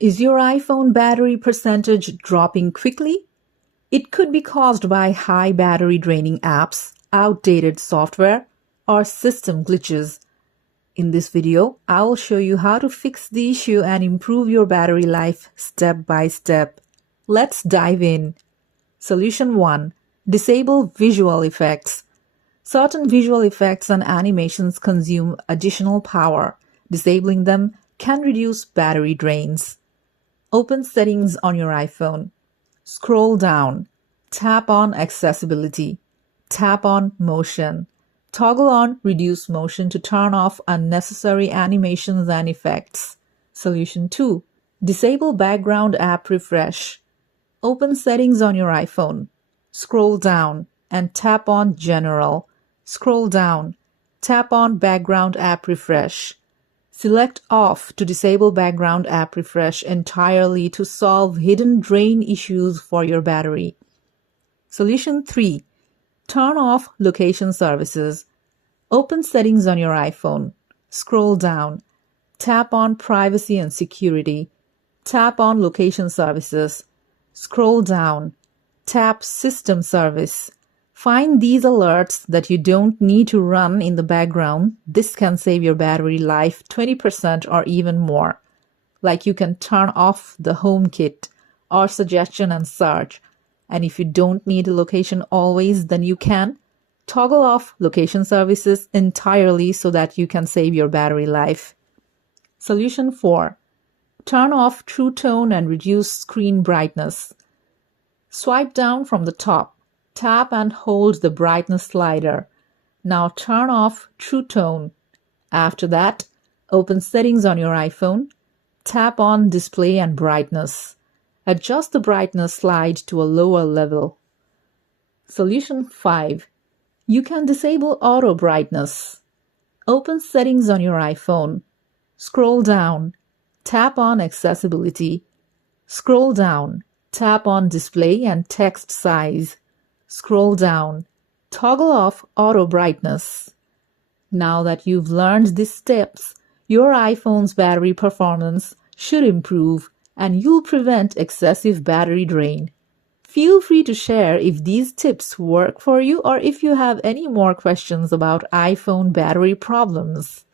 Is your iPhone battery percentage dropping quickly? It could be caused by high battery draining apps, outdated software, or system glitches. In this video, I will show you how to fix the issue and improve your battery life step by step. Let's dive in. Solution 1. Disable visual effects. Certain visual effects and animations consume additional power. Disabling them can reduce battery drains. Open Settings on your iPhone. Scroll down. Tap on Accessibility. Tap on Motion. Toggle on Reduce Motion to turn off unnecessary animations and effects. Solution 2. Disable Background App Refresh. Open Settings on your iPhone. Scroll down and tap on General. Scroll down. Tap on Background App Refresh. Select Off to disable Background App Refresh entirely to solve hidden drain issues for your battery. Solution 3. Turn off Location Services. Open Settings on your iPhone. Scroll down. Tap on Privacy and Security. Tap on Location Services. Scroll down. Tap System Service. Find these alerts that you don't need to run in the background. This can save your battery life 20% or even more. Like you can turn off the HomeKit or Suggestion and Search. And if you don't need a location always, then you can toggle off Location Services entirely so that you can save your battery life. Solution 4. Turn off True Tone and reduce screen brightness. Swipe down from the top. Tap and hold the brightness slider. Now turn off True Tone. After that, open Settings on your iPhone. Tap on Display and Brightness. Adjust the brightness slide to a lower level. Solution 5. You can disable auto brightness. Open Settings on your iPhone. Scroll down. Tap on Accessibility. Scroll down. Tap on Display and Text Size. Scroll down. Toggle off auto brightness. Now that you've learned these steps, your iPhone's battery performance should improve and you'll prevent excessive battery drain. Feel free to share if these tips work for you or if you have any more questions about iPhone battery problems.